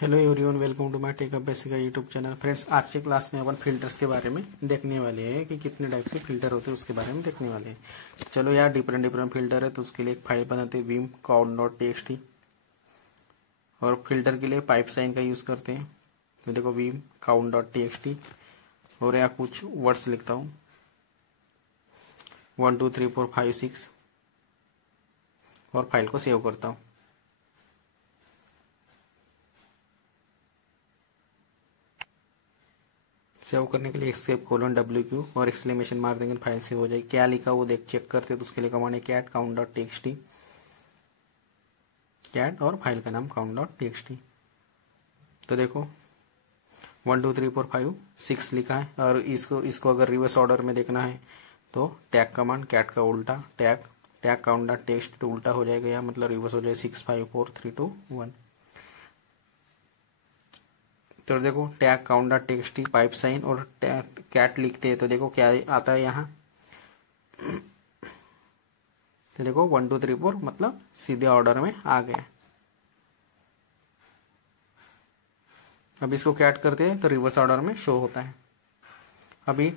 Hello everyone, welcome to my tech up basic YouTube channel. Friends, आज की class में अपन filters के बारे में देखने वाले हैं कि कितने टाइप के फिल्टर होते हैं, उसके बारे में देखने वाले हैं। चलो यार, डिफरेंट डिफरेंट फिल्टर है तो उसके लिए एक फाइल बनाते हैं, vim count.txt। और फिल्टर के लिए पाइप साइन का यूज करते हैं। तो देखो vim count.txt और यहाँ कुछ वर्ड्स लिखता हूँ 1 2 3 4 5 6 और फाइल को सेव करता हूँ। सेव करने के लिए एस्केप कोलन WQ और एक्सक्लेमेशन मार देंगे, फाइल सेव हो जाएगी। क्या लिखा वो देख चेक करते तो उसके लिए कमांड है कैट count.txt, कैट और फाइल का नाम count.txt। तो देखो 1 2 3 4 5 6 लिखा है और इसको अगर रिवर्स ऑर्डर में देखना है तो टैग कमांड, कैट का उल्टा टैग count.txt तो उल्टा हो जाएगा, या मतलब रिवर्स हो जाएगा 6 5 4 3 2 1। तो देखो टैग count.txt पाइप साइन और कैट लिखते हैं तो देखो क्या आता है यहाँ। तो देखो 1 2 3 4 मतलब सीधे ऑर्डर में आ गया। अब इसको कैट करते हैं तो रिवर्स ऑर्डर में शो होता है। अभी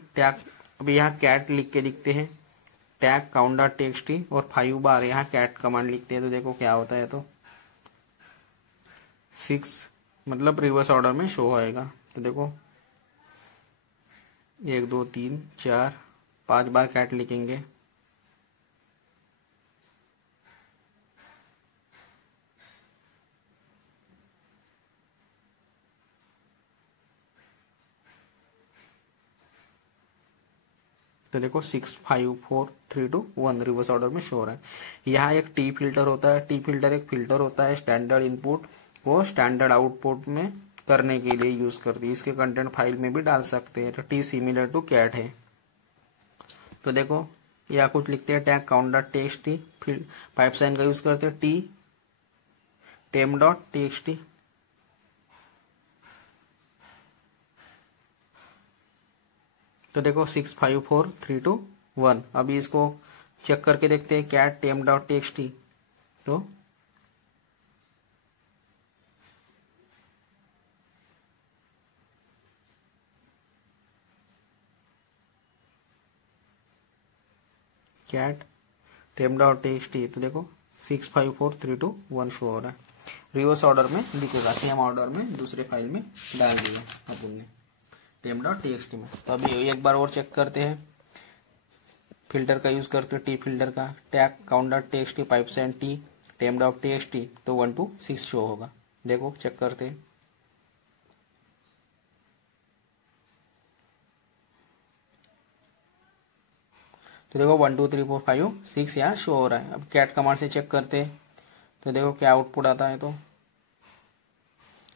यहाँ कैट लिख के लिखते हैं टैग count.txt और 5 बार यहाँ कैट कमांड लिखते हैं तो देखो क्या होता है। तो 6 मतलब रिवर्स ऑर्डर में शो आएगा। तो देखो 1 2 3 4 5 बार कैट लिखेंगे तो देखो 6 5 4 3 2 1 रिवर्स ऑर्डर में शो हो रहा है। यहाँ एक टी फिल्टर होता है। टी फिल्टर एक फिल्टर होता है स्टैंडर्ड इनपुट को स्टैंडर्ड आउटपुट में करने के लिए यूज करती है। इसके कंटेंट फाइल में भी डाल सकते हैं। तो टी सिमिलर टू कैट है। तो देखो या कुछ लिखते हैं टैग count.txt, फिर पाइप साइन का यूज करते हैं टी temp.txt। तो देखो 6 5 4 3 2 1। अभी इसको चेक करके देखते हैं कैट temp.txt। तो कैट temp.txt तो देखो 6 5 4 3 2 1 शो हो रहा है। रिवर्स ऑर्डर में दिखेगा, सेम ऑर्डर में दूसरे फाइल में डाल दिया अपन ने temp.txt में। तो अभी एक बार और चेक करते हैं। फिल्टर का यूज करते हैं टी फिल्टर का tag count.txt pipe sign tee temp.txt तो 1 2 6 शो होगा। देखो चेक करते हैं। तो देखो 1 2 3 4 5 6 यहाँ शो हो रहा है। अब कैट कमांड से चेक करते हैं तो देखो क्या आउटपुट आता है। तो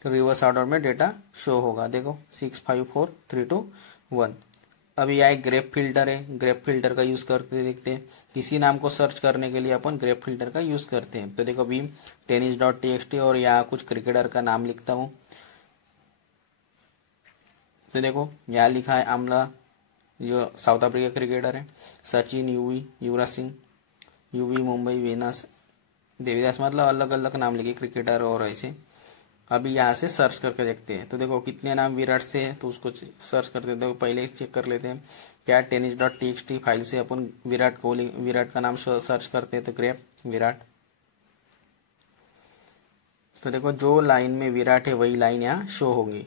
रिवर्स ऑर्डर में डेटा शो होगा। देखो 6 5 4 3 2 1। अभी यहाँ एक ग्रेप फिल्टर है। ग्रेप फिल्टर का यूज करते देखते हैं। किसी नाम को सर्च करने के लिए अपन ग्रेप फिल्टर का यूज करते हैं। तो देखो vim tennis.txt और यहाँ कुछ क्रिकेटर का नाम लिखता हूँ। तो देखो यहाँ लिखा है आमला, जो साउथ अफ्रीका क्रिकेटर है। सचिन, युवराज सिंह, यूवी मुंबई, वेनस, देवीदास, मतलब अलग अलग नाम लिखे क्रिकेटर और ऐसे। अभी यहाँ से सर्च करके देखते हैं। तो देखो कितने नाम विराट से है तो उसको सर्च करते हैं। तो पहले चेक कर लेते हैं क्या tennis.txt फाइल से अपन विराट कोहली, विराट का नाम सर्च करते हैं। तो ग्रेप विराट। तो देखो जो लाइन में विराट है वही लाइन यहाँ शो होगी।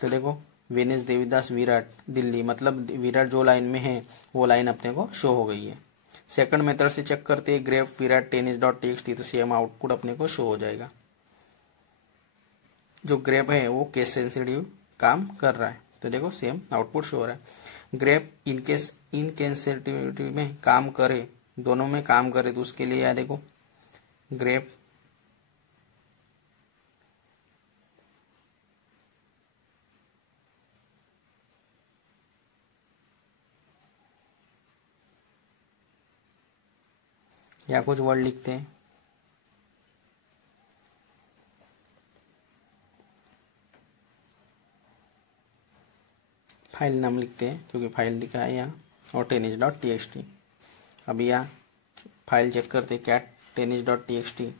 तो देखो वेनिस, देवीदास, विराट, दिल्ली, मतलब विराट जो लाइन में है वो लाइन अपने को शो हो गई है। सेकंड मेथड से चेक करते हैं ग्रेप विराट tennis.txt तो सेम आउटपुट अपने को शो हो जाएगा। जो ग्रेप है वो केस सेंसिटिव काम कर रहा है तो देखो सेम आउटपुट शो हो रहा है। ग्रेप इनकेस इनसेंसिटिविटी में काम करे, दोनों में काम करे तो उसके लिए यह देखो ग्रेप या कुछ वर्ड लिखते हैं। फाइल नाम लिखते हैं क्योंकि फाइल लिखा है यहाँ और tennis.txt। अभी यहाँ फाइल चेक करते हैं कैट tennis.txt।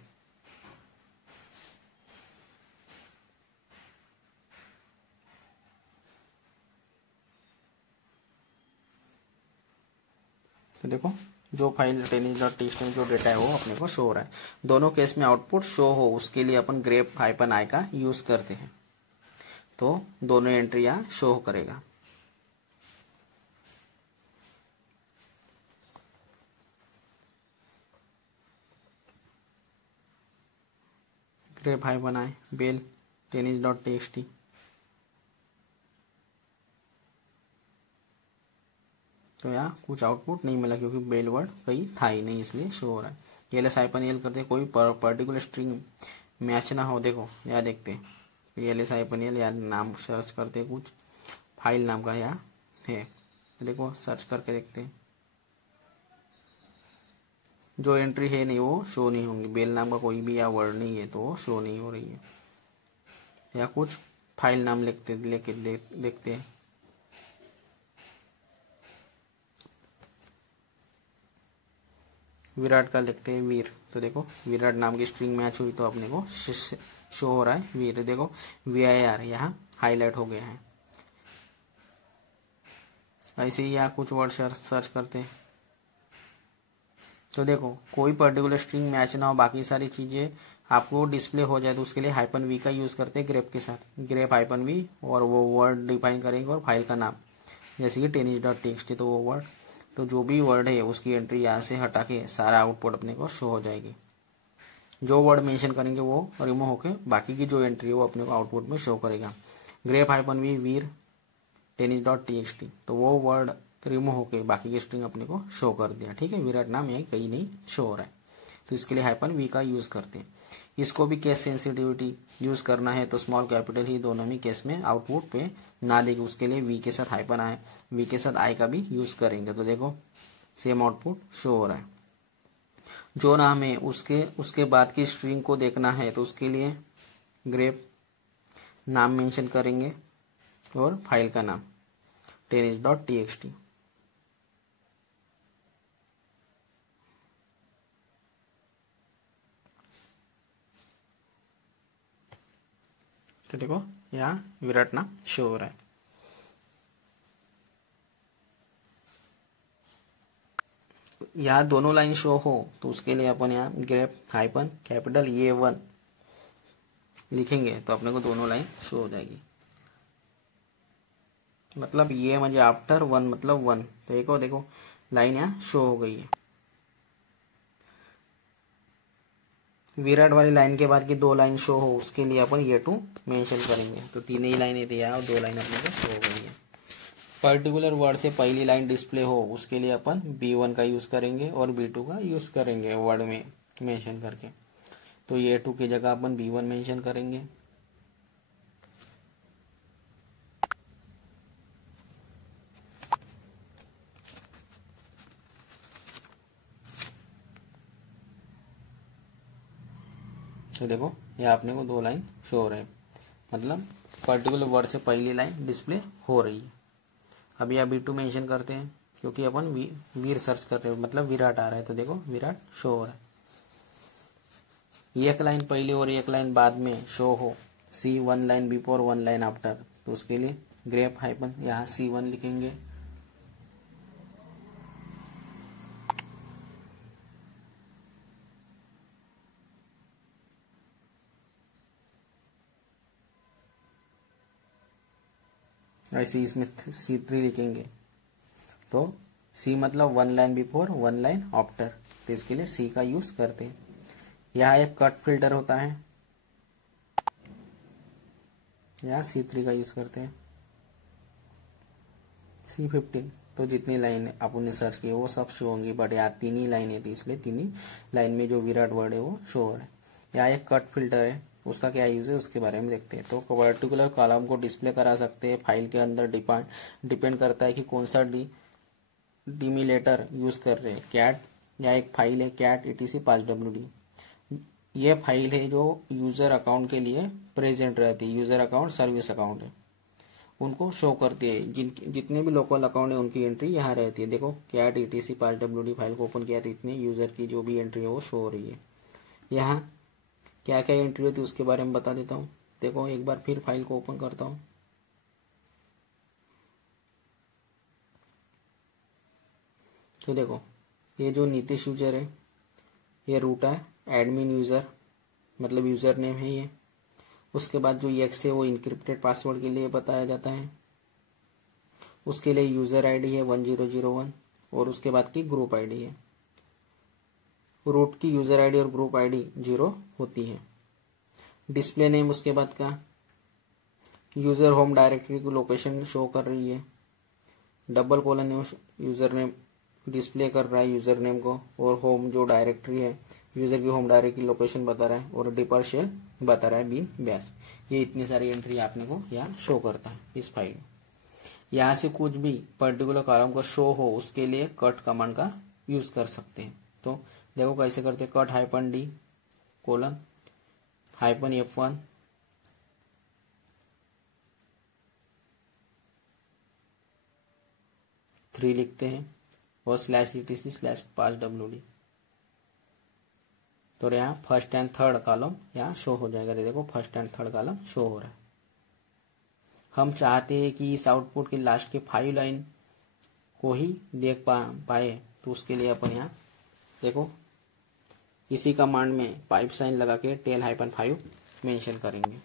तो देखो जो फाइल tennis.txt में जो डेटा है वो अपने को शो हो रहा है। दोनों केस में आउटपुट शो हो उसके लिए अपन grep -i का यूज करते हैं, तो दोनों एंट्री यहाँ शो करेगा। grep -i बेल tennis.txt, तो यहाँ कुछ आउटपुट नहीं मिला क्योंकि बेल वर्ड कहीं था ही नहीं, इसलिए शो हो रहा है। ls -l करते कोई पर्टिकुलर स्ट्रिंग मैच ना हो, देखो यहाँ देखते हैं ls -l या नाम सर्च करते कुछ फाइल नाम का यहाँ है, देखो सर्च करके देखते हैं जो एंट्री है नहीं वो शो नहीं होंगी। बेल नाम का कोई भी या वर्ड नहीं है तो वो शो नहीं हो रही है। या कुछ फाइल नाम लिखते लेके देखते हैं, विराट का लिखते हैं वीर, तो देखो विराट नाम की स्ट्रिंग मैच हुई तो अपने को शो हो रहा है वीर। देखो VIR यहाँ हाईलाइट हो गया है। ऐसे ही यहाँ कुछ वर्ड सर्च करते हैं, तो देखो कोई पर्टिकुलर स्ट्रिंग मैच ना हो, बाकी सारी चीजें आपको डिस्प्ले हो जाए तो उसके लिए -v का यूज करते हैं ग्रेप के साथ। ग्रेप -v और वो वर्ड डिफाइन करेंगे और फाइल का नाम, जैसे कि tennis.txt, तो वो वर्ड, तो जो भी वर्ड है उसकी एंट्री यहाँ से हटा के सारा आउटपुट अपने को शो हो जाएगी। जो वर्ड मेंशन करेंगे वो रिमूव होके बाकी की जो एंट्री है वो अपने को आउटपुट में शो करेगा। ग्रेप -v वीर tennis.txt, तो वो वर्ड रिमूव होके बाकी की स्ट्रिंग अपने को शो कर दिया। ठीक है, विराट नाम यही कहीं नहीं शो हो रहा है, तो इसके लिए -v का यूज करते हैं। इसको भी केस सेंसिटिविटी यूज करना है तो स्मॉल कैपिटल ही दोनों में केस में आउटपुट पे ना देगी, उसके लिए v के साथ -i, v के साथ i का भी यूज करेंगे, तो देखो सेम आउटपुट शो हो रहा है। जो नाम है उसके बाद की स्ट्रिंग को देखना है तो उसके लिए ग्रेप नाम मेंशन करेंगे और फाइल का नाम tennis.txt। तो देखो यहाँ विराट नाम शो हो रहा है। यहाँ दोनों लाइन शो हो तो उसके लिए अपन यहाँ ग्रेप -A1 लिखेंगे तो अपने को दोनों लाइन शो हो जाएगी। मतलब ये म्हणजे आफ्टर 1 मतलब 1, तो देखो लाइन यहाँ शो हो गई है। विराट वाली लाइन के बाद की 2 लाइन शो हो उसके लिए अपन ये 2 मेंशन करेंगे, तो 3 ही लाइनें थी यहाँ और 2 लाइन अपने को शो हो गई है। पर्टिकुलर वर्ड से पहली लाइन डिस्प्ले हो उसके लिए अपन B1 का यूज करेंगे और B2 का यूज करेंगे वर्ड में मेंशन करके, तो ये 2 की जगह अपन B1 मेंशन करेंगे। तो देखो ये आपने को 2 लाइन शो हो रहे हैं, मतलब पर्टिकुलर वर्ड से पहली लाइन डिस्प्ले हो रही है। अभी आप B2 मेंशन करते हैं क्योंकि अपन वीर सर्च कर रहे हो, मतलब विराट आ रहा है, तो देखो विराट शो हो रहा है। एक लाइन पहले और एक लाइन बाद में शो हो, C 1 line before 1 line after, तो उसके लिए ग्रेप यहाँ C1 लिखेंगे। ऐसे इसमें C3 लिखेंगे, तो C मतलब 1 लाइन बिफोर 1 लाइन आफ्टर, तो इसके लिए C का यूज करते हैं। यहाँ एक कट फिल्टर होता है, यहाँ C3 का यूज करते हैं। C15, तो जितनी लाइन आपने सर्च की वो सब शो होंगी, बट यहाँ 3 ही लाइनें थी इसलिए 3 ही लाइन में जो विराट वर्ड है वो शो हो रहा है। यहाँ एक कट फिल्टर है, उसका क्या यूज है उसके बारे में देखते हैं। तो पर्टिकुलर कॉलम को डिस्प्ले करा सकते हैं, फाइल के अंदर डिपेंड करता है कि कौन सा डिमिलेटर यूज कर रहे हैं। कैट या एक फाइल है कैट etc5wd, ये फाइल है जो यूजर अकाउंट के लिए प्रेजेंट रहती है, यूजर अकाउंट सर्विस अकाउंट है, उनको शो करती है। जितने भी लोकल अकाउंट है उनकी एंट्री यहाँ रहती है। देखो कैट etc5wd फाइल को ओपन किया तो इतने यूजर की जो भी एंट्री है वो शो हो रही है। यहाँ क्या क्या एंट्री होती है उसके बारे में बता देता हूँ। देखो एक बार फिर फाइल को ओपन करता हूँ, तो देखो ये जो नीतीश यूजर है ये रूट है, एडमिन यूजर मतलब यूजर नेम है ये। उसके बाद जो एक्स है वो इनक्रिप्टेड पासवर्ड के लिए बताया जाता है। उसके लिए यूजर आईडी है 1001 और उसके बाद की ग्रुप आईडी है। रूट की यूजर आईडी और ग्रुप आईडी 0 होती है। डिस्प्ले नेम उसके बाद का यूजर होम डायरेक्टरी की लोकेशन शो कर रही है। Double colon user name display कर रहा है यूजर नेम को, और होम जो डायरेक्टरी है यूजर की होम डायरेक्टरी की लोकेशन बता रहा है, और डिपर शेल बता रहा है बीन बैच। ये इतनी सारी एंट्री आपने को यहाँ शो करता है इस फाइल में। यहाँ से कुछ भी पर्टिकुलर कॉलम को शो हो उसके लिए कट कमांड का यूज कर सकते हैं। तो देखो कैसे करते हैं, कट -d कोलन -F1 3 लिखते हैं और /etc/5wd। तो यहाँ फर्स्ट एंड थर्ड कॉलम यहाँ शो हो जाएगा। देखो first and third column show हो रहा है। हम चाहते हैं कि इस आउटपुट के लास्ट के 5 लाइन को ही देख पाए, तो उसके लिए अपन यहाँ देखो इसी कमांड में पाइप साइन लगा के टेल-5 मेंशन करेंगे।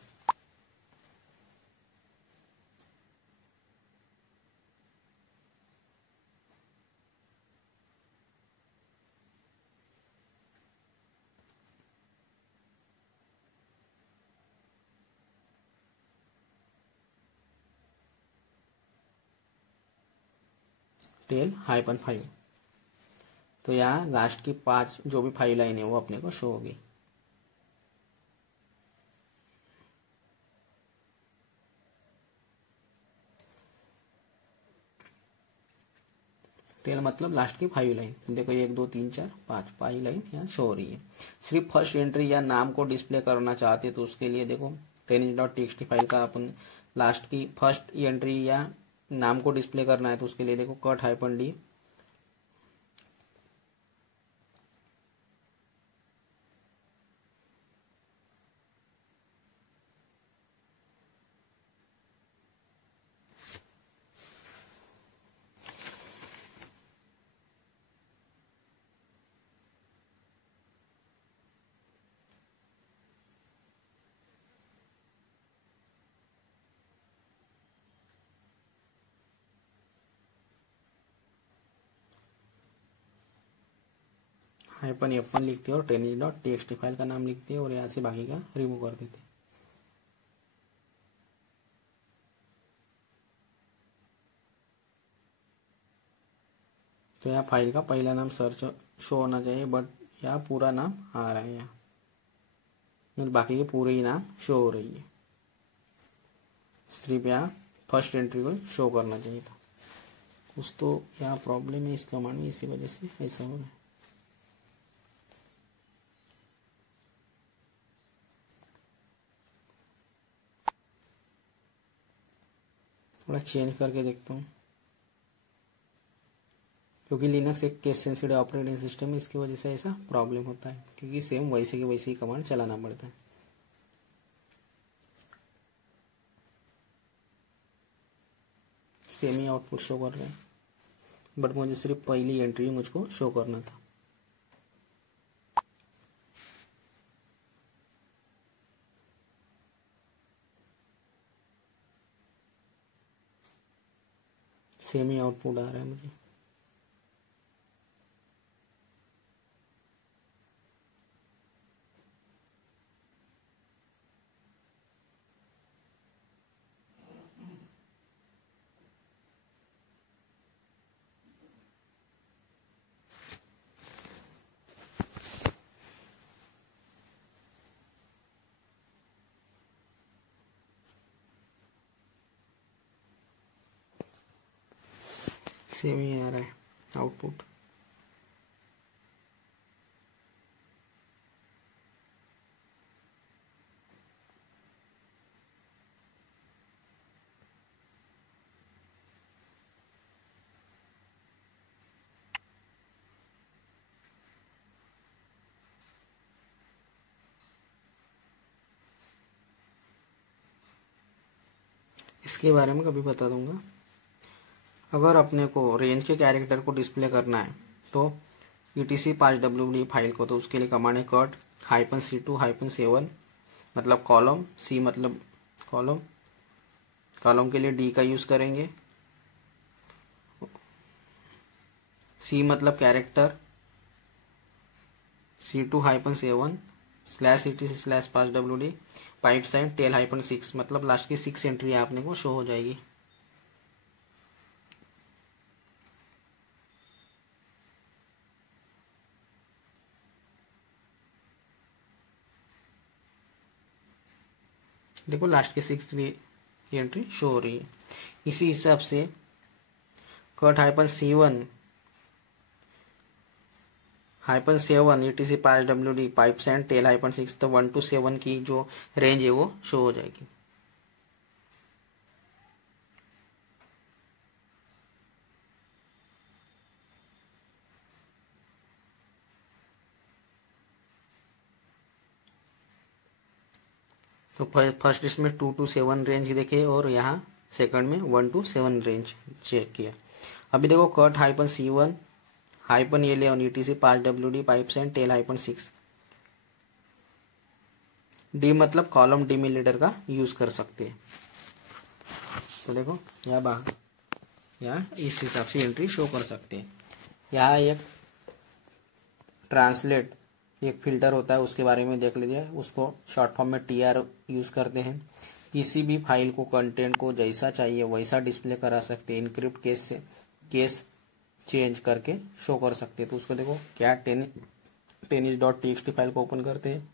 टेल-5 तो यहाँ लास्ट की 5 जो भी 5 लाइन है वो अपने को शो होगी। टेल मतलब लास्ट की 5 लाइन। देखो 1 2 3 4 5 लाइन यहाँ शो हो रही है। सिर्फ फर्स्ट एंट्री या नाम को डिस्प्ले करना चाहते तो उसके लिए देखो tennis.txt फाइल का अपन लास्ट की फर्स्ट एंट्री या नाम को डिस्प्ले करना है तो उसके लिए देखो कट -d -F1 लिखते हैं और tennis.txt फाइल का नाम लिखते हैं और यहाँ से बाकी का रिमूव कर देते हैं। तो यहाँ फाइल का पहला नाम सर्च शो होना चाहिए, बट यहाँ पूरा नाम आ रहा है यहाँ, मतलब बाकी के पूरे ही नाम शो हो रही है। सिर्फ यहाँ फर्स्ट एंट्री को शो करना चाहिए था। कुछ तो यहाँ प्रॉब्लम है इस कमांड में, इसी वजह से ऐसा हो रहा है। थोड़ा चेंज करके देखता हूँ, क्योंकि लिनक्स एक केस सेंसिटिव ऑपरेटिंग सिस्टम है, इसकी वजह से ऐसा प्रॉब्लम होता है, क्योंकि सेम वैसे के वैसे ही कमांड चलाना पड़ता है। सेम ही आउटपुट शो कर रहे हैं, बट मुझे सिर्फ पहली एंट्री मुझको शो करना था। सेम ही आउटपुट आ रहा है मुझे। सेम ही आ रहा है आउटपुट। इसके बारे में कभी बता दूंगा। अगर अपने को रेंज के कैरेक्टर को डिस्प्ले करना है तो etc5wd फाइल को, तो उसके लिए कमांड है कट -c2-7, मतलब कॉलम, सी मतलब कॉलम, कॉलम के लिए डी का यूज करेंगे, सी मतलब character, c2-7 /etc/5wd pipe sign tail -6, मतलब लास्ट की 6 एंट्री आपने को शो हो जाएगी। देखो लास्ट की 6 एंट्री शो हो रही है। इसी हिसाब से cut -c1 -7 etc5wd pipe sign tail -6, तो 1 to 7 की जो रेंज है वो शो हो जाएगी। तो फर्स्ट इसमें 2 to 7 रेंज देखे और यहाँ सेकंड में 1 to 7 रेंज चेक किया। अभी देखो cut -c1 -11 etc5wd pipe sign tail -6, D मतलब कॉलम डिमिलिटर का यूज कर सकते हैं। तो देखो यहाँ इस हिसाब से एंट्री शो कर सकते हैं। यहाँ एक ट्रांसलेट एक फिल्टर होता है, उसके बारे में देख लीजिए, उसको शॉर्ट फॉर्म में TR यूज करते हैं। किसी भी फाइल को कंटेंट को जैसा चाहिए वैसा डिस्प्ले करा सकते हैं, इनक्रिप्ट केस से केस चेंज करके शो कर सकते हैं। तो उसको देखो क्या tennis.txt फाइल को ओपन करते हैं,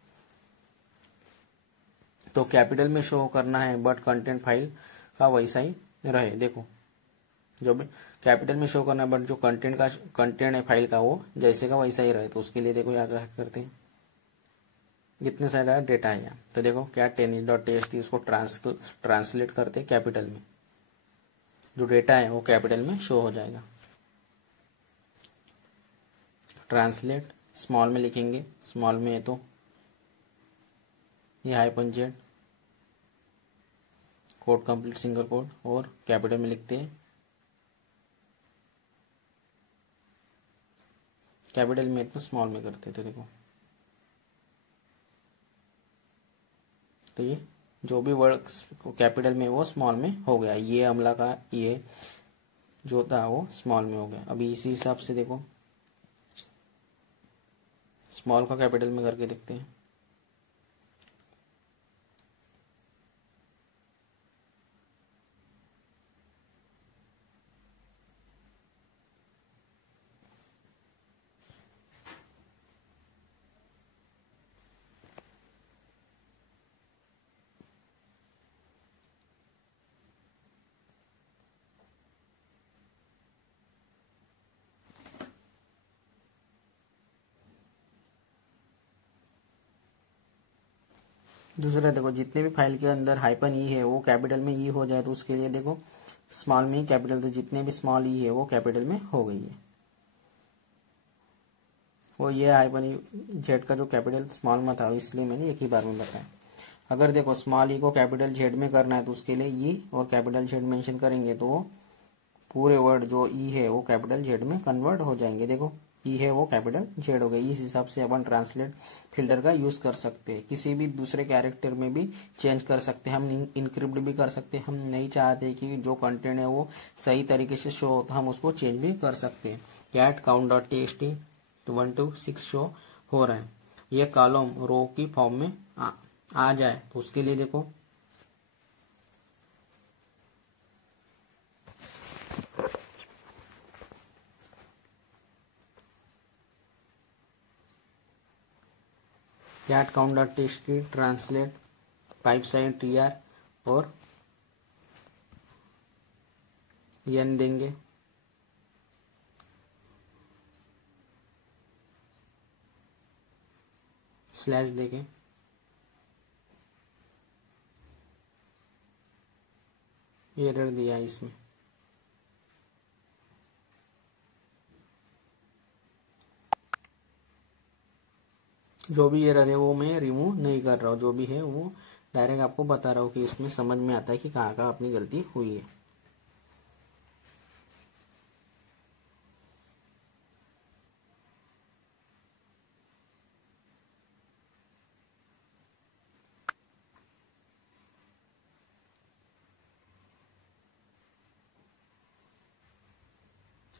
तो कैपिटल में शो करना है बट कंटेंट फाइल का वैसा ही रहे। देखो जो भी कैपिटल में शो करना है बट जो कंटेंट है फाइल का वो जैसे का वैसा ही रहे। तो उसके लिए देखो यहाँ क्या करते हैं, कितने सारा डेटा है यहाँ, तो देखो क्या tennis.txt उसको ट्रांसलेट करते हैं कैपिटल में, जो डेटा है वो कैपिटल में शो हो जाएगा। ट्रांसलेट स्मॉल में लिखेंगे, स्मॉल में है तो ये -z, code complete single code, और कैपिटल में लिखते हैं, कैपिटल में तो स्मॉल में करते हैं। तो देखो तो ये जो भी वर्ड कैपिटल में वो स्मॉल में हो गया, ये अमला का ये जो था वो स्मॉल में हो गया। अभी इसी हिसाब से देखो स्मॉल का कैपिटल में करके देखते हैं। दूसरा देखो जितने भी फाइल के अंदर -e है वो कैपिटल में ई हो जाए, तो उसके लिए देखो स्मॉल में ही कैपिटल, तो जितने भी स्मॉल ई है वो कैपिटल में हो गई है। वो ये -z का जो कैपिटल स्मॉल में था इसलिए मैंने एक ही बार में बताया। अगर देखो स्मॉल ई को कैपिटल जेड में करना है तो उसके लिए ई और कैपिटल जेड मेंशन करेंगे तो पूरे वर्ड जो ई है वो कैपिटल जेड में कन्वर्ट हो जाएंगे। देखो ई है वो कैपिटल जेड हो गई। इस हिसाब से अपन ट्रांसलेट फिल्टर का यूज कर सकते हैं। किसी भी दूसरे कैरेक्टर में भी चेंज कर सकते हैं, हम इनक्रिप्ट भी कर सकते हैं। हम नहीं चाहते कि जो कंटेंट है वो सही तरीके से शो हो तो हम उसको चेंज भी कर सकते हैं। कैट count.txt तो 1 to 6 शो हो रहा है, ये कॉलम रो की फॉर्म में आ जाए तो उसके लिए देखो cat count.txt translate pipe sign TR और n देंगे, स्लैश देंगे, एरर दिया इसमें। जो भी एरर है वो मैं रिमूव नहीं कर रहा हूँ, जो भी है वो डायरेक्ट आपको बता रहा हूँ कि इसमें समझ में आता है कि कहाँ कहाँ अपनी गलती हुई है।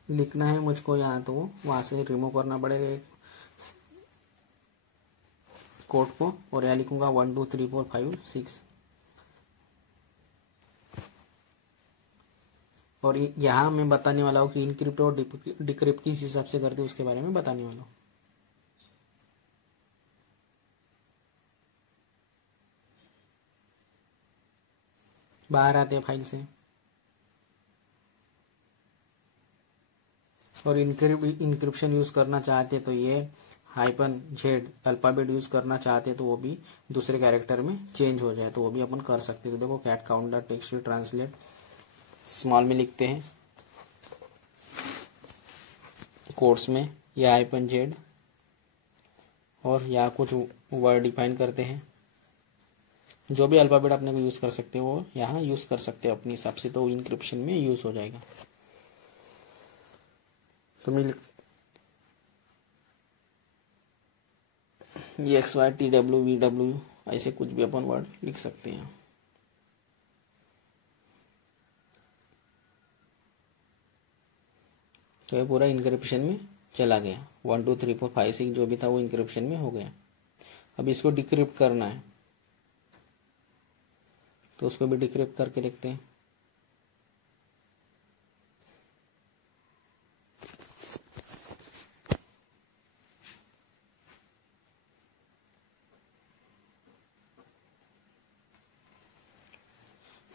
लिखना है मुझको यहाँ, तो वहाँ से रिमूव करना पड़ेगा एक कोड को, और यहाँ लिखूंगा 1 2 3 4 5 6। और यहाँ मैं बताने वाला हूँ कि इनक्रिप्ट और डिक्रिप्ट किस हिसाब से करते हैं उसके बारे में बताने वाला हूँ। बाहर आते हैं फाइल से, और इंक्रिप्शन यूज करना चाहते तो ये -z अल्फाबेट यूज करना चाहते तो वो भी दूसरे कैरेक्टर में चेंज हो जाए, तो वो भी अपन कर सकते। तो देखो cat counter text translate small में लिखते हैं कोड्स में, या -z, और या कुछ वर्ड डिफाइन करते हैं। जो भी अल्फाबेट अपने को यूज कर सकते हो वो यहाँ यूज कर सकते हैं अपने हिसाब से, तो इंक्रिप्शन में यूज हो जाएगा। तो मैं XYTWVW ऐसे कुछ भी अपन वर्ड लिख सकते हैं। तो ये पूरा इंक्रिप्शन में चला गया, 1 2 3 4 5 6 जो भी था वो इंक्रिप्शन में हो गया। अब इसको डिक्रिप्ट करना है, तो उसको भी डिक्रिप्ट करके देखते हैं।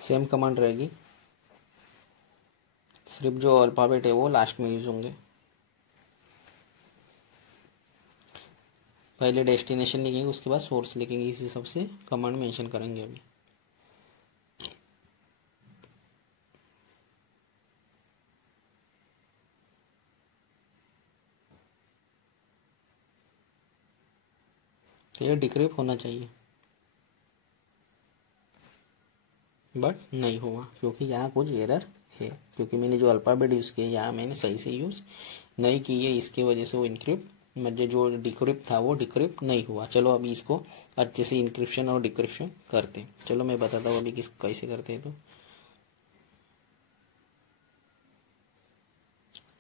सेम कमांड रहेगी, सिर्फ जो अल्फाबेट है वो लास्ट में यूज होंगे। पहले डेस्टिनेशन लिखेंगे, उसके बाद सोर्स लिखेंगे, इसी हिसाब से कमांड मेंशन करेंगे अभी। तो ये डिक्रिप्ट होना चाहिए, बट नहीं हुआ क्योंकि यहाँ कुछ एरर है, क्योंकि मैंने जो अल्फाबेट यूज किया यहाँ मैंने सही से यूज नहीं की है, इसकी वजह से वो इनक्रिप्ट मुझे जो डिक्रिप्ट था वो डिक्रिप्ट नहीं हुआ। चलो अभी इसको अच्छे से इंक्रिप्शन और डिक्रिप्शन करते हैं। चलो मैं बताता हूँ अभी कैसे करते हैं। तो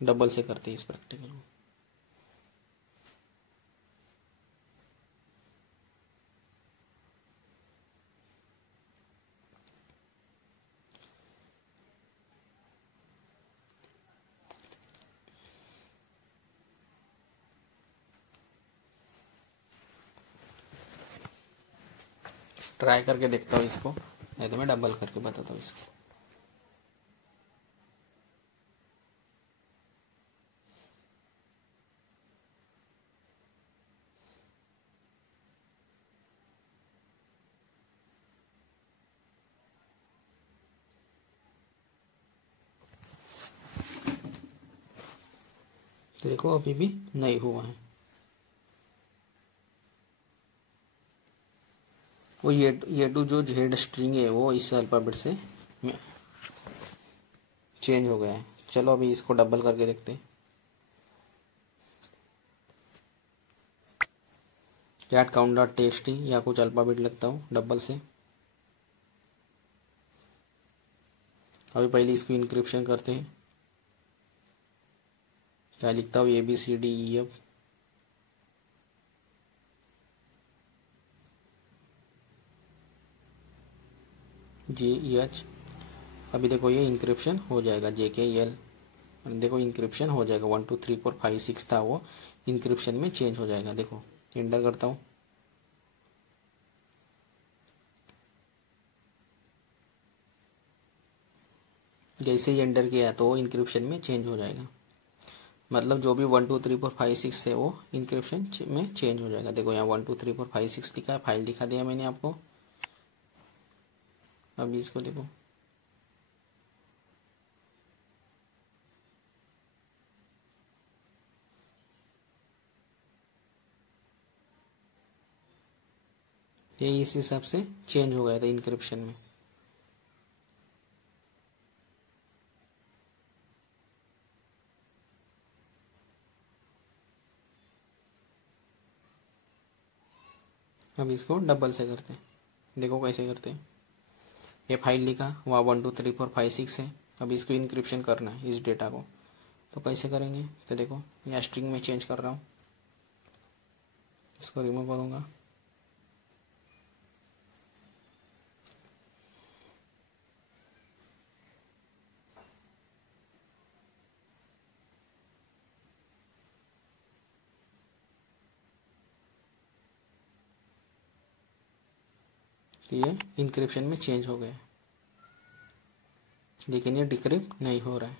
डबल से करते हैं इस प्रैक्टिकल को। ट्राई करके देखता हूँ इसको, नहीं तो मैं डबल करके बताता हूँ इसको। देखो अभी भी नहीं हुआ है। वो ये टू जो जेड स्ट्रिंग है वो इस अल्फाबेट से चेंज हो गया है। चलो अभी इसको डबल करके देखते हैं। कैट काउंट डॉट टेक्स्ट या कुछ अल्फाबेट लगता हूँ डबल से। अभी पहले इसको इंक्रिप्शन करते हैं। क्या लिखता हूँ ABCDEF, GEH। अभी देखो ये इंक्रिप्शन हो जाएगा JKL, देखो इंक्रिप्शन हो जाएगा। 1 2 3 4 5 6 था वो इंक्रिप्शन में चेंज हो जाएगा। देखो एंटर करता हूँ, जैसे ही एंटर किया तो वो इंक्रिप्शन में चेंज हो जाएगा। मतलब जो भी 1 2 3 4 5 6 है वो इंक्रिप्शन में चेंज हो जाएगा। देखो यहाँ 1 2 3 4 5 6 लिखा है, फाइल दिखा दिया मैंने आपको। अभी इसको देखो, ये इस हिसाब से चेंज हो गया था इंक्रिप्शन में। अब इसको डबल से करते हैं, देखो कैसे करते हैं। ये फाइल लिखा, वहाँ 1 2 3 4 5 6 है। अब इसको इंक्रिप्शन करना है इस डेटा को। तो कैसे करेंगे, तो देखो यहाँ स्ट्रिंग में चेंज कर रहा हूँ, इसको रिमूव करूँगा। तो ये इंक्रिप्शन में चेंज हो गया, लेकिन ये डिक्रिप्ट नहीं हो रहा है।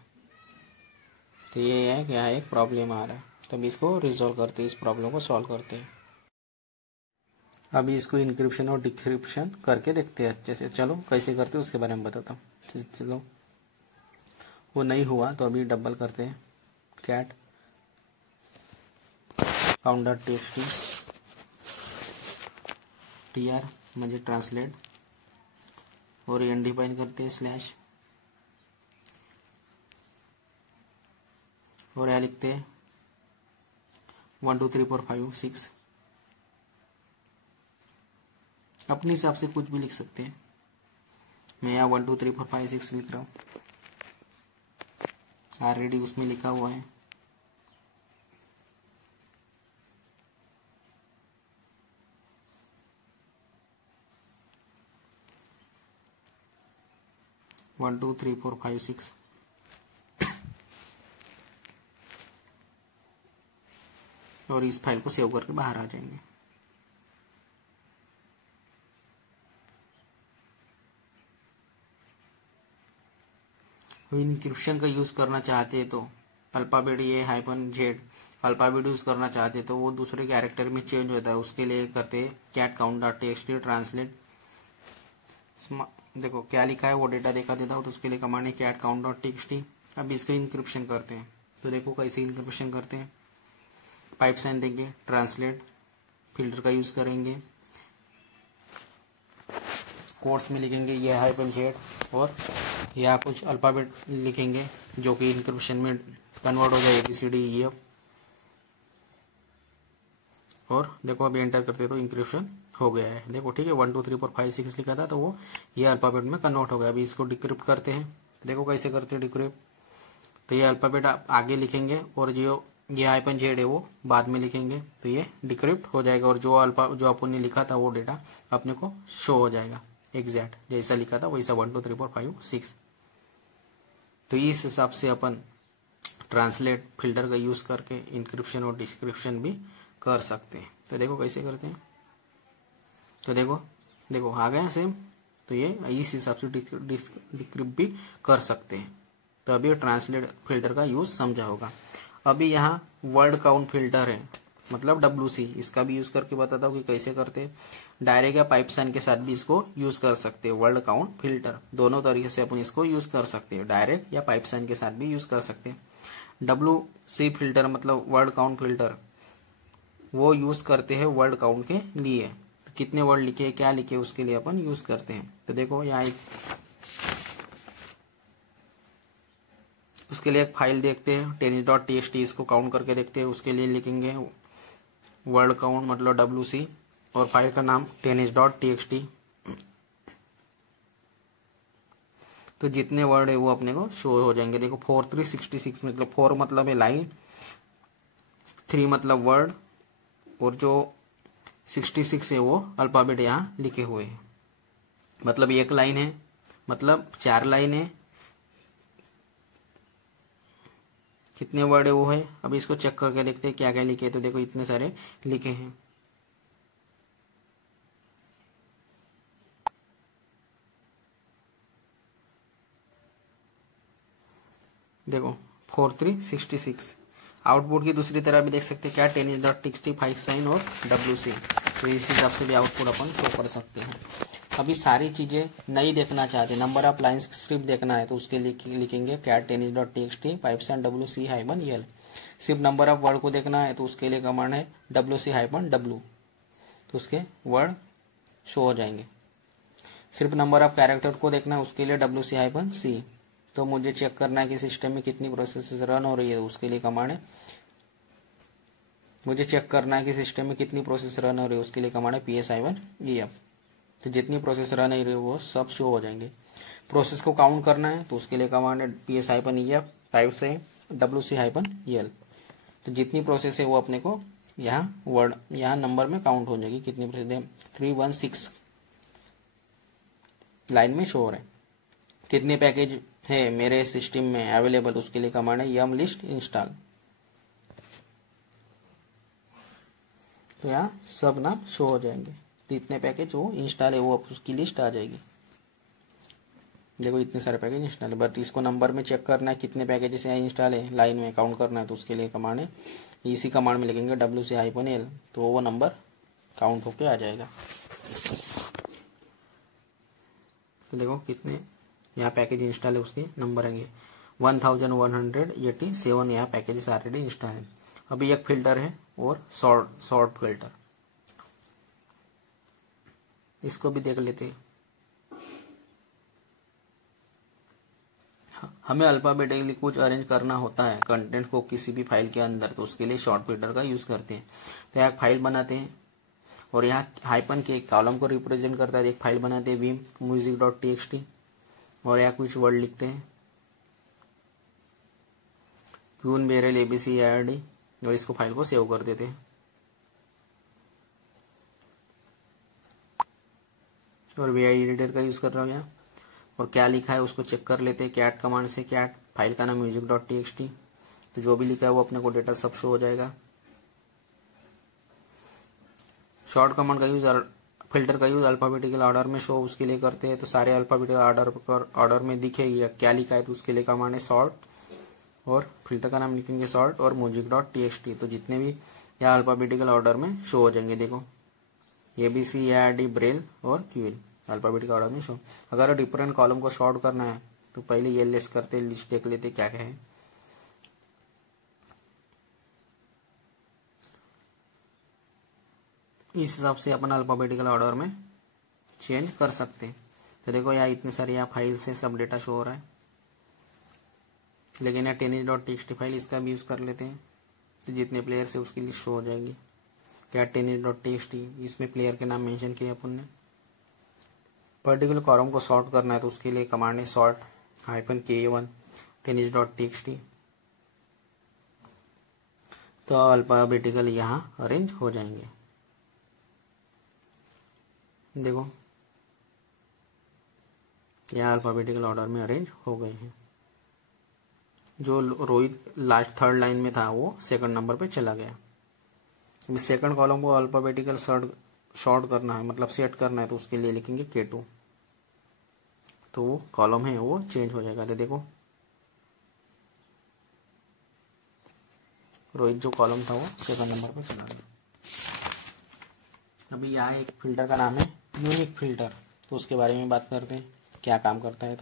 तो ये है कि यहाँ एक प्रॉब्लम आ रहा है, तो अभी इसको रिजॉल्व करते हैं, इस प्रॉब्लम को सॉल्व करते हैं। अभी इसको इंक्रिप्शन और डिक्रिप्शन करके देखते हैं अच्छे से। चलो कैसे करते हैं उसके बारे में बताता हूँ। चलो वो नहीं हुआ तो अभी डबल करते हैं, कैट count.txt tr म्हणजे ट्रांसलेट, और एन डिफाइन करते हैं स्लैश, और यहाँ लिखते हैं 1 2 3 4 5 6। अपने हिसाब से कुछ भी लिख सकते हैं, मैं यहाँ 1 2 3 4 5 6 लिख रहा हूँ, ऑलरेडी उसमें लिखा हुआ है। One two three four five six, और इस फाइल को सेव करके बाहर आ जाएंगे। इंक्रिप्शन का यूज करना चाहते हैं तो अल्फाबेट ये -z अल्फाबेट यूज करना चाहते हैं तो वो दूसरे कैरेक्टर में चेंज होता है, उसके लिए करते हैं कैट count.txt ट्रांसलेट। देखो क्या लिखा है वो डेटा देखा देता हूँ, तो उसके लिए कमांड है कैट count.txt। अब इसका इंक्रिप्शन करते हैं, तो देखो कैसे इंक्रिप्शन करते हैं। पाइप साइन देंगे, ट्रांसलेट फिल्टर का यूज करेंगे, कोट्स में लिखेंगे ये -z, और या कुछ अल्फाबेट लिखेंगे जो कि इंक्रिप्शन में कन्वर्ट हो जाए ABCDEF। और देखो अभी एंटर करते तो इंक्रिप्शन हो गया है, देखो ठीक है। 1 2 3 4 5 6 लिखा था तो वो ये अल्फाबेट में कन्वर्ट हो गया। अभी इसको डिक्रिप्ट करते हैं, देखो कैसे करते हैं डिक्रिप्ट। तो ये अल्फाबेट आगे लिखेंगे और जो ये -z है वो बाद में लिखेंगे, तो ये डिक्रिप्ट हो जाएगा, और जो अपन ने लिखा था वो डेटा अपने को शो हो जाएगा एग्जैक्ट जैसा लिखा था वैसा 1 2 3 4 5 6। तो इस हिसाब से अपन ट्रांसलेट फिल्टर का यूज करके इंक्रिप्शन और डिस्क्रिप्शन भी कर सकते हैं। तो देखो कैसे करते हैं, तो देखो आ गया सेम। तो ये इस हिसाब से डिक्रिप्ट भी कर सकते हैं। तो अभी ट्रांसलेट फिल्टर का यूज समझा होगा। अभी यहाँ वर्ड काउंट फिल्टर है, मतलब WC, इसका भी यूज करके बताता हूँ कि कैसे करते हैं। डायरेक्ट या पाइप साइन के साथ भी इसको यूज कर सकते हैं। वर्ड काउंट फिल्टर दोनों तरीके से अपन इसको यूज कर सकते हैं, डायरेक्ट या पाइप साइन के साथ भी यूज कर सकते हैं। WC फिल्टर मतलब वर्ड काउंट फिल्टर, वो यूज करते हैं वर्ड काउंट के लिए, तो कितने वर्ड लिखे क्या लिखे उसके लिए अपन यूज करते हैं। तो देखो यहाँ उसके लिए एक फाइल देखते हैं tennis.txt, इसको काउंट करके देखते हैं। उसके लिए लिखेंगे वर्ड काउंट मतलब WC, और फाइल का नाम tennis.txt। तो जितने वर्ड है वो अपने को शो हो जाएंगे। देखो 4 3 66 मतलब 4 मतलब है लाइन, 3 मतलब वर्ड, और जो 66 है वो अल्फाबेट यहाँ लिखे हुए हैं। मतलब एक लाइन है, मतलब 4 लाइन है। कितने वर्ड है वो है, अभी इसको चेक करके देखते हैं क्या क्या लिखे हैं। तो देखो इतने सारे लिखे हैं। देखो 4 3 66। आउटपुट की दूसरी तरह भी देख सकते हैं क्या, tennis.txt 5 साइन और WC। तो इस हिसाब से भी आउटपुट अपन शो कर सकते हैं। अभी सारी चीजें नहीं देखना चाहते, नंबर ऑफ लाइंस स्क्रिप्ट देखना है, तो उसके लिए लिखेंगे cat tennis.txt pipe sign WC-L। सिर्फ नंबर ऑफ वर्ड को देखना है तो उसके लिए कमांड है WC-W, तो उसके वर्ड शो हो जाएंगे। सिर्फ नंबर ऑफ कैरेक्टर को देखना है उसके लिए WC-C। तो मुझे चेक करना है कि सिस्टम में कितनी प्रोसेस रन हो रही है, उसके लिए कमांड है मुझे चेक करना है कि सिस्टम में कितनी प्रोसेस रन हो रही है, उसके लिए कमांड है PS-EF। तो जितनी प्रोसेस रन हो रही है वो सब शो हो जाएंगे। प्रोसेस को काउंट करना है तो उसके लिए कमांड है PS-EF 5 से WC-L। तो जितनी प्रोसेस है वो अपने को यहाँ वर्ड यहाँ नंबर में काउंट हो जाएगी। कितनी प्रोसेस 316 लाइन में शो हो रहा है। कितने पैकेज है मेरे सिस्टम में अवेलेबल, उसके लिए कमांड है यम लिस्ट इंस्टॉल। तो यहाँ सब नाम शो हो जाएंगे, जितने पैकेज वो इंस्टॉल है वो उसकी लिस्ट आ जाएगी। देखो इतने सारे पैकेज इंस्टॉल है, बट इसको नंबर में चेक करना है कितने पैकेजेस यहाँ इंस्टॉल है, लाइन में काउंट करना है। तो उसके लिए कमांड है, इसी कमांड में लिखेंगे WC-L, तो वो नंबर काउंट होके आ जाएगा। तो देखो कितने यहाँ पैकेज इंस्टॉल है, उसके नंबर आएंगे 1187 यहाँ पैकेजेस ऑलरेडी इंस्टॉल है। अभी एक फिल्टर है और सॉर्ट फिल्टर, इसको भी देख लेते हैं। हमें अल्फाबेटिकली कुछ अरेंज करना होता है कंटेंट को किसी भी फाइल के अंदर, तो उसके लिए शॉर्ट फिल्टर का यूज करते हैं। तो यहाँ फाइल बनाते हैं और यहाँ हाइपन के कॉलम को रिप्रेजेंट करता है। एक फाइल बनाते हैं vim music.txt और यहाँ कुछ वर्ड लिखते हैं क्यून बेरल ABCD और इसको फाइल को सेव कर देते हैं। और VI एडिटर का यूज कर रहा हूँ यहाँ, और क्या लिखा है उसको चेक कर लेते हैं कैट कमांड से। कैट फाइल का नाम music.txt, तो जो भी लिखा है वो अपने को डेटा सब शो हो जाएगा। शॉर्ट कमांड का यूज फिल्टर का यूज अल्फाबेटिकल ऑर्डर में शो उसके लिए करते हैं। तो सारे अल्फाबेटिकल ऑर्डर में दिखेगी क्या लिखा है, तो उसके लिए कमांड है सॉर्ट, और फिल्टर का नाम लिखेंगे सॉर्ट और music.txt। तो जितने भी यहाँ अल्फाबेटिकल ऑर्डर में शो हो जाएंगे। देखो ABCD ब्रेल और क्यूएल अल्फाबेटिकल ऑर्डर में शो। अगर डिफरेंट कॉलम को शॉर्ट करना है तो पहले ये लेस करते, लिस्ट देख लेते क्या क्या है। इस हिसाब से अपन अल्फाबेटिकल ऑर्डर में चेंज कर सकते हैं। तो देखो यहाँ इतने सारे यहाँ फाइल से सब डेटा शो हो रहा है, लेकिन यहाँ tennis.txt फाइल इसका भी यूज कर लेते हैं। तो जितने प्लेयर से उसकी लिस्ट शो हो जाएगी। क्या tennis.txt, इसमें प्लेयर के नाम मेंशन किए अपन ने। पर्टिकुलर कॉलम को सॉर्ट करना है तो उसके लिए कमांड है सॉर्ट -K1 tennis.txt। तो अल्फाबेटिकल यहाँ अरेंज हो जाएंगे। देखो यहाँ अल्फाबेटिकल ऑर्डर में अरेंज हो गए हैं। जो रोहित लास्ट थर्ड लाइन में था वो सेकंड नंबर पे चला गया। सेकंड कॉलम को अल्फाबेटिकल शॉर्ट करना है, मतलब सेट करना है, तो उसके लिए लिखेंगे K2, तो वो कॉलम है वो चेंज हो जाएगा। तो देखो रोहित जो कॉलम था वो सेकंड नंबर पे चला गया। अभी यहाँ एक फिल्टर का नाम है यूनिक फिल्टर, तो उसके बारे में बात करते हैं क्या काम करता है।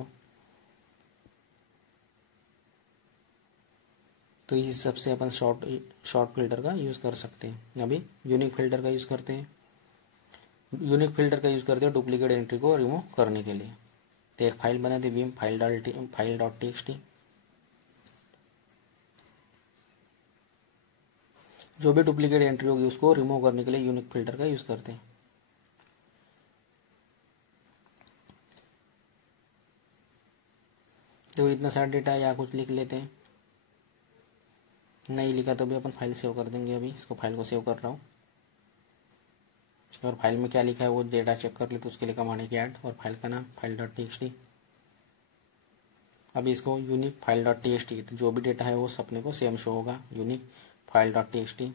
तो इस हिसाब से अपन शॉर्ट फिल्टर का यूज कर सकते हैं। अभी यूनिक फिल्टर का यूज करते हैं। यूनिक फिल्टर का यूज करते हैं डुप्लीकेट एंट्री को रिमूव करने के लिए। तो एक फाइल बनाते vim file.txt। जो भी डुप्लीकेट एंट्री होगी उसको रिमूव करने के लिए यूनिक फिल्टर का यूज करते हैं। तो इतना सारा डेटा या कुछ लिख लेते हैं, नहीं लिखा तो भी अपन फाइल सेव कर देंगे। अभी इसको फाइल को सेव कर रहा हूँ और फाइल में क्या लिखा है वो डेटा चेक कर ले, तो उसके लिए कमांड है ऐड और फाइल का नाम file.txt। अभी इसको यूनिक file.txt, तो जो भी डेटा है वो अपने को सेम शो होगा यूनिक file.txt।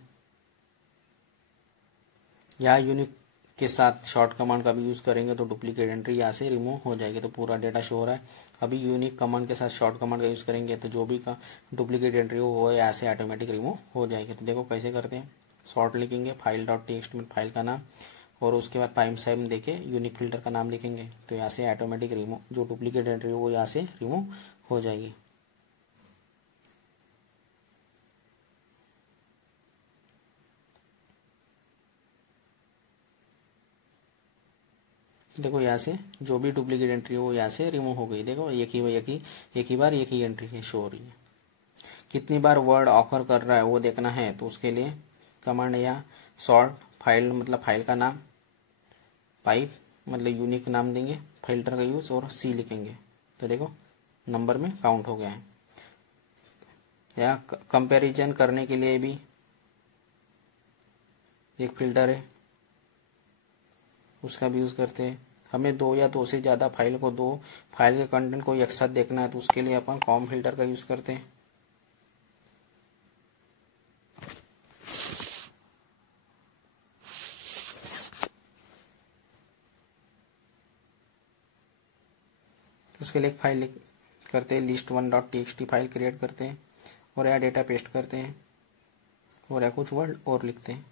यहाँ यूनिक के साथ शॉर्ट कमांड का भी यूज करेंगे तो डुप्लीकेट एंट्री यहाँ से रिमूव हो जाएगी। तो पूरा डेटा शो हो रहा है। अभी यूनिक कमांड के साथ शॉर्ट कमांड का यूज करेंगे तो जो भी का डुप्लीकेट एंट्री हो वो यहाँ से ऑटोमेटिक रिमूव हो जाएगी। तो देखो कैसे करते हैं, शॉर्ट लिखेंगे file.txt में फाइल का नाम, और उसके बाद टाइम साइम देके यूनिक फिल्टर का नाम लिखेंगे, तो यहाँ से ऑटोमेटिक रिमूव जो डुप्लीकेट एंट्री हो वो यहाँ से रिमूव हो जाएगी। देखो यहाँ से जो भी डुप्लीकेट एंट्री हो यहाँ से रिमूव हो गई। देखो एक ही बार एक ही एंट्री शो हो रही है। कितनी बार वर्ड ऑफर कर रहा है वो देखना है, तो उसके लिए कमांड या सॉर्ट फाइल मतलब फाइल का नाम, पाइप मतलब यूनिक नाम देंगे, फिल्टर का यूज और C लिखेंगे। तो देखो नंबर में काउंट हो गया है। या कंपैरिजन करने के लिए भी एक फिल्टर है, उसका भी यूज़ करते हैं। हमें दो या दो से ज़्यादा फाइल के कंटेंट को एक साथ देखना है तो उसके लिए अपन कॉम फिल्टर का यूज़ करते हैं। उसके लिए एक फाइल करते हैं, list1.txt फाइल क्रिएट करते हैं और यहाँ डेटा पेस्ट करते हैं और यहाँ कुछ वर्ड और लिखते हैं।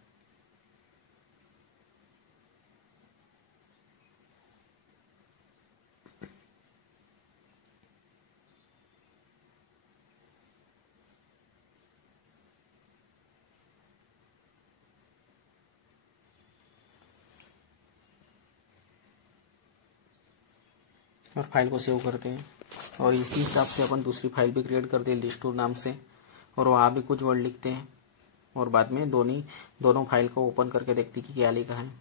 और फाइल को सेव करते हैं और इसी हिसाब से अपन दूसरी फाइल भी क्रिएट करते हैं list2 नाम से और वहाँ भी कुछ वर्ड लिखते हैं और बाद में दोनों फाइल को ओपन करके देखते हैं कि क्या लिखा है।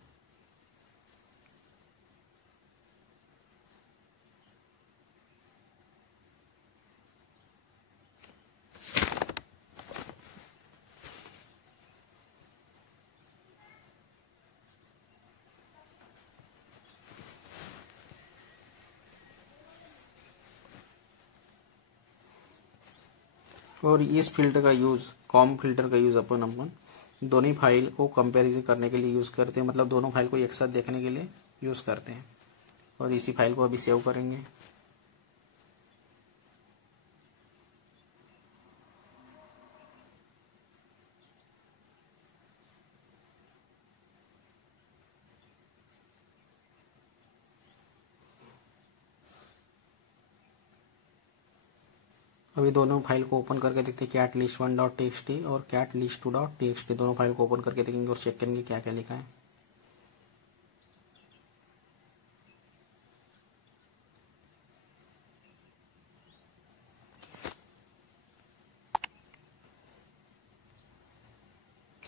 और इस फिल्टर का यूज़ कॉम फिल्टर का यूज़ अपन दोनों फाइल को कंपैरिजन करने के लिए यूज़ करते हैं, मतलब दोनों फाइल को एक साथ देखने के लिए यूज़ करते हैं। और इसी फाइल को अभी सेव करेंगे। अभी दोनों फाइल को ओपन करके देखते हैं कैट list1.txt और कैट list2.txt दोनों फाइल को ओपन करके देखेंगे और चेक करेंगे क्या क्या लिखा है।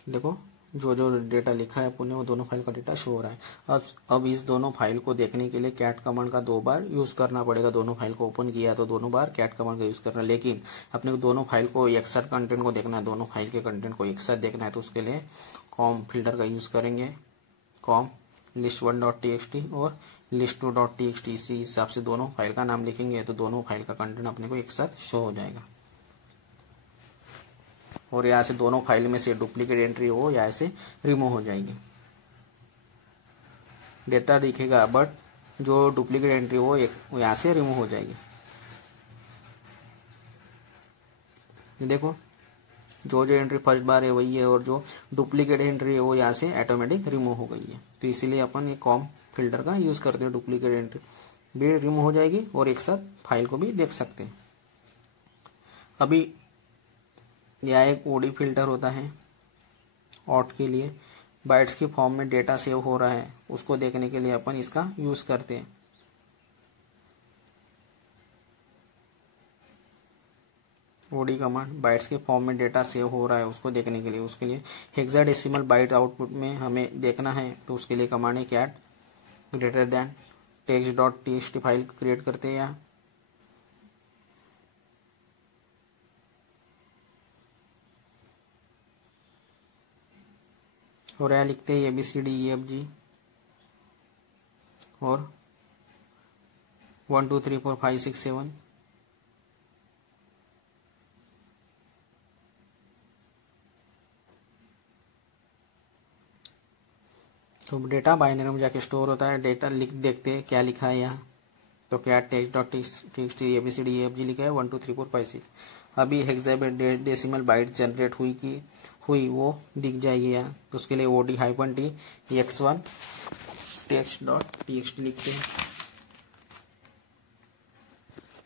देखो जो डेटा लिखा है पुणे वो दोनों फाइल का डेटा शो हो रहा है। अब इस दोनों फाइल को देखने के लिए कैट कमांड का 2 बार यूज करना पड़ेगा। दोनों फाइल को ओपन किया तो दोनों बार कैट कमांड का यूज करना, लेकिन अपने को दोनों फाइल को एक साथ कंटेंट को देखना है, दोनों फाइल के कंटेंट को एक साथ देखना है तो उसके लिए कॉम फिल्टर का यूज करेंगे। कॉम list1.txt और list2.txt इसी हिसाब से दोनों फाइल का नाम लिखेंगे तो दोनों फाइल का कंटेंट अपने को एक साथ शो हो जाएगा। और यहाँ से दोनों फाइल में से डुप्लीकेट एंट्री हो यहाँ से रिमूव हो जाएगी। डेटा दिखेगा बट जो डुप्लीकेट एंट्री हो यहाँ से रिमूव हो जाएगी। देखो जो एंट्री फर्स्ट बार है वही है और जो डुप्लीकेट एंट्री है वो यहाँ से ऑटोमेटिक रिमूव हो गई है। तो इसीलिए अपन ये कॉम फिल्टर का यूज करते हैं। डुप्लीकेट एंट्री भी रिमूव हो जाएगी और एक साथ फाइल को भी देख सकते हैं। अभी यह एक ओडी फिल्टर होता है ऑट के लिए, बाइट्स की फॉर्म में डेटा सेव हो रहा है उसको देखने के लिए अपन इसका यूज करते हैं। ओडी कमांड बाइट्स के फॉर्म में डेटा सेव हो रहा है उसको देखने के लिए, उसके लिए हेक्साडेसिमल बाइट आउटपुट में हमें देखना है तो उसके लिए कमांड है cat greater than text.txt file create करते हैं यहाँ। और यहाँ लिखते हैं ABCDEFG और 1 2 3 4 5 6 7। तो डेटा बाइनरी में जाके स्टोर होता है। डेटा लिख देखते हैं क्या लिखा है यहाँ, तो क्या text.txt ABCDEFG लिखा है 1 2 3 4 5 6। अभी हेक्साडेसिमल बाइट जनरेट हुई वो दिख जाएगी यहाँ। तो उसके लिए OD-T x1 text.txt लिखते हैं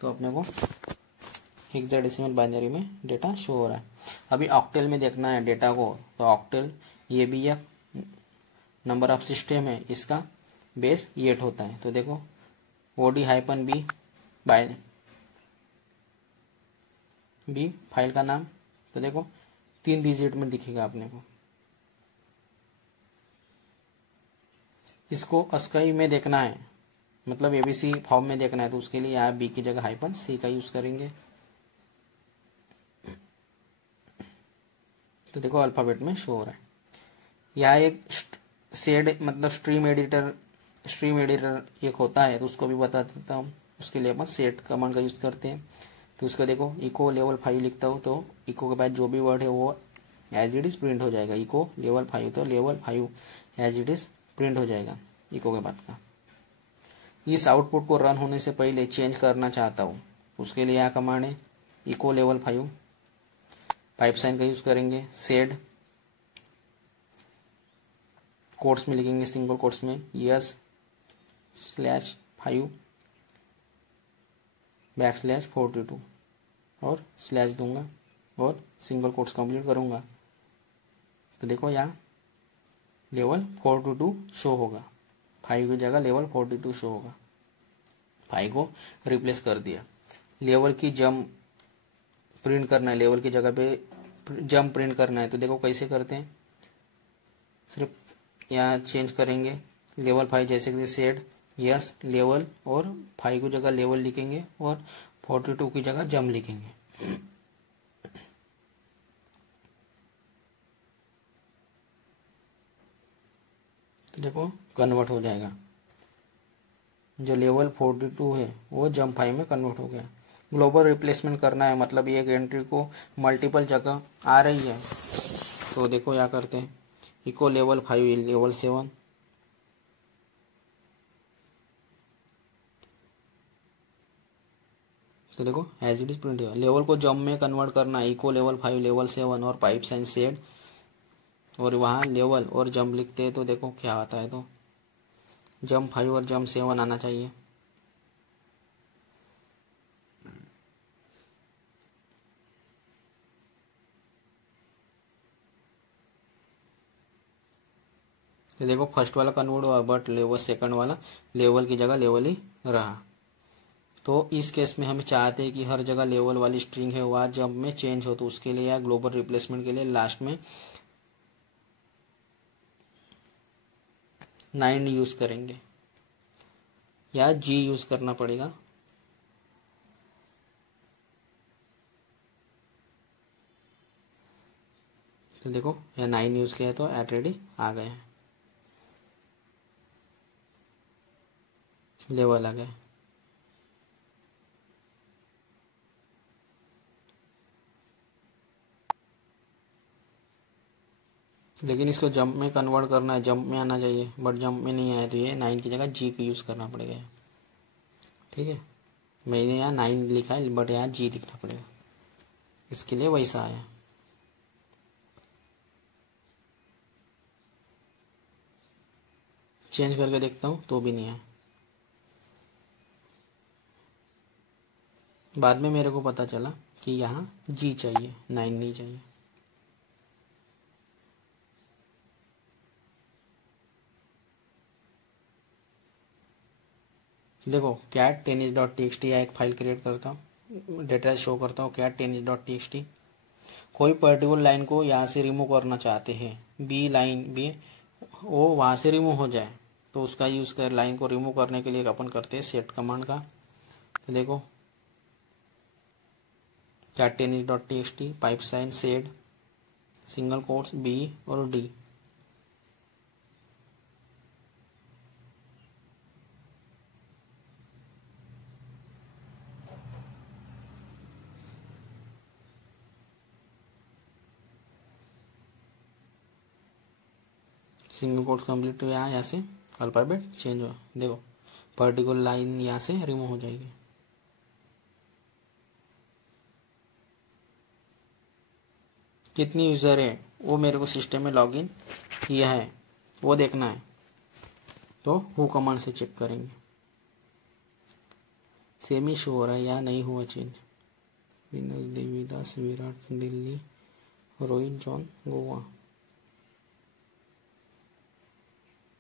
तो अपने को हेक्साडेसिमल बाइनरी में डेटा शो हो रहा है। अभी ऑक्टेल में देखना है डेटा को, तो ऑक्टेल ये भी एक नंबर ऑफ सिस्टम है, इसका बेस 8 होता है। तो देखो OD-B बी फाइल का नाम, तो देखो 3 डिजिट में दिखेगा अपने को। इसको अस्काई में देखना है, मतलब ABC फॉर्म में देखना है तो उसके लिए यहाँ B की जगह -C का यूज करेंगे। तो देखो अल्फाबेट में शो हो रहा है। यहाँ एक शेड मतलब स्ट्रीम एडिटर एक होता है, तो उसको भी बता देता हूँ। उसके लिए अपन सेट कमांड का यूज करते हैं। तो उसको देखो इको लेवल 5 लिखता हूँ, तो इको के बाद जो भी वर्ड है वो एज इट इज प्रिंट हो जाएगा। इको लेवल 5 तो level 5 as it is print हो जाएगा इको के बाद का। इस आउटपुट को रन होने से पहले चेंज करना चाहता हूँ, उसके लिए यहाँ कमांड है इको लेवल 5, पाइप साइन का यूज करेंगे, सेड कोट्स में लिखेंगे, सिंगल कोट्स में yes/5 /42 और स्लैश दूंगा और सिंगल कोट्स कंप्लीट करूंगा। तो देखो यहाँ लेवल 42 शो होगा, 5 की जगह लेवल 42 शो होगा। 5 को रिप्लेस कर दिया। लेवल की जम प्रिंट करना है, लेवल की जगह पे जम प्रिंट करना है, तो देखो कैसे करते हैं। सिर्फ यहाँ चेंज करेंगे लेवल 5 जैसे कि सेड यस लेवल और 5 की जगह लेवल लिखेंगे और 42 की जगह जम लिखेंगे। तो देखो कन्वर्ट हो जाएगा, जो लेवल 42 है वो जम 5 में कन्वर्ट हो गया। ग्लोबल रिप्लेसमेंट करना है, मतलब ये एक एंट्री को मल्टीपल जगह आ रही है, तो देखो क्या करते हैं इको लेवल 5 लेवल 7, तो देखो एज इट इज प्रिंट है। लेवल को जम में कन्वर्ट करना है, इको लेवल 5 लेवल 7 और पाइप साइन सेड और वहाँ लेवल और जम लिखते हैं, तो देखो क्या आता है। तो जम 5 और जम 7 आना चाहिए। तो देखो फर्स्ट वाला कन्वर्ट हुआ, बट लेवल सेकंड वाला लेवल की जगह लेवल ही रहा। तो इस केस में हम चाहते हैं कि हर जगह लेवल वाली स्ट्रिंग है वह जब में चेंज हो, तो उसके लिए या ग्लोबल रिप्लेसमेंट के लिए लास्ट में 9 यूज करेंगे या जी यूज करना पड़ेगा। तो देखो या 9 यूज किया तो ऑलरेडी आ गए हैं, लेवल आ गए। लेकिन इसको जंप में कन्वर्ट करना है, जंप में आना चाहिए, बट जंप में नहीं आया, तो ये 9 की जगह जी को यूज करना पड़ेगा। ठीक है, मैंने यहाँ 9 लिखा है बट यहाँ जी लिखना पड़ेगा, इसके लिए वैसा आया। चेंज करके देखता हूँ तो भी नहीं आया। बाद में मेरे को पता चला कि यहाँ जी चाहिए, 9 नहीं चाहिए। देखो कैट tennis.txt या एक फाइल क्रिएट करता हूँ, डेटा शो करता हूँ कैट tennis.txt। कोई पर्टिकुलर लाइन को यहाँ से रिमूव करना चाहते हैं, बी लाइन बी वो वहाँ से रिमूव हो जाए, तो उसका यूज कर लाइन को रिमूव करने के लिए अपन करते हैं सेट कमांड का। तो देखो cat tennis.txt pipe sign sed single quotes B और डी। सिंगल कोट्स कंप्लीट तो यहाँ से अल्फाबेट चेंज हो, देखो पर्टिकुलर लाइन यहाँ से रिमूव हो जाएगी। कितनी यूजर है वो मेरे को सिस्टम में लॉगिन किया है वो देखना है, तो हु कमांड से चेक करेंगे सेम ही शो हो रहा है या नहीं हुआ चेंज। विनोद देवीदास विराट दिल्ली रोहित जॉन गोवा।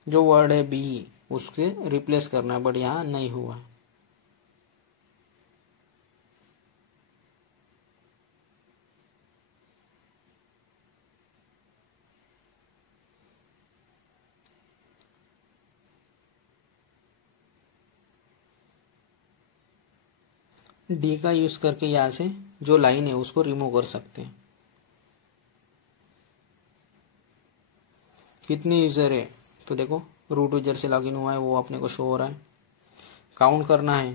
जो वर्ड है बी उसके रिप्लेस करना है, बट यहाँ नहीं हुआ। डी का यूज करके यहाँ से जो लाइन है उसको रिमूव कर सकते हैं। कितने यूज़र है, तो देखो रूट यूजर से लॉगिन हुआ है वो अपने को शो हो रहा है। काउंट करना है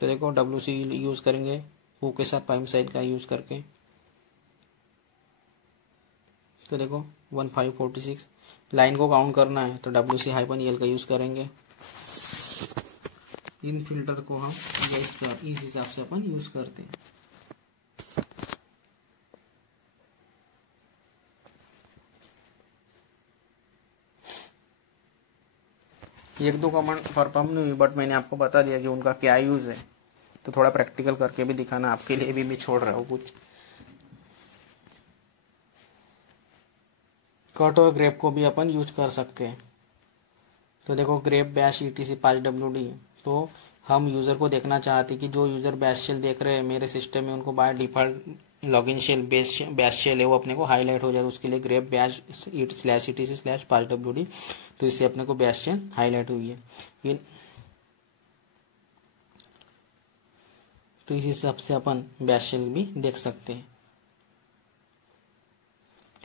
तो देखो WC यूज़ करेंगे वो के साथ पाइम साइज का यूज़ करके, तो देखो 1546। लाइन को काउंट करना है तो WC-EL का यूज़ करेंगे। इन फिल्टर को हम इस हिसाब से अपन यूज़ करते हैं। एक दो कमांड परफॉर्म नहीं हुई बट मैंने आपको बता दिया कि उनका क्या यूज़ है, तो थोड़ा प्रैक्टिकल करके भी दिखाना आपके लिए भी मैं छोड़ रहा हूँ कुछ। कट और ग्रेप को भी अपन यूज कर सकते हैं। तो देखो ग्रेप बैश ETC 5WD, तो हम यूज़र को देखना चाहते हैं कि जो यूज़र बैश शेल देख रहे हैं मेरे सिस्टम में उनको by default login shell bash shell है वो अपने को हाईलाइट हो जाए, उसके लिए ग्रेप बैश /ETC/5WD, तो इससे अपने को बैश शेल हाईलाइट हुई है। तो इस हिसाब से अपन बैश शेल भी देख सकते हैं।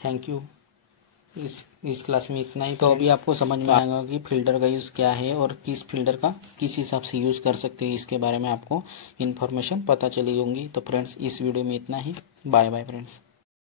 Thank you. इस क्लास में इतना ही। तो अभी आपको समझ में आएगा कि फिल्टर का यूज़ क्या है और किस फिल्टर का किस हिसाब से यूज़ कर सकते हैं, इसके बारे में आपको इन्फॉर्मेशन पता चली होंगी। तो फ्रेंड्स इस वीडियो में इतना ही। Bye bye friends.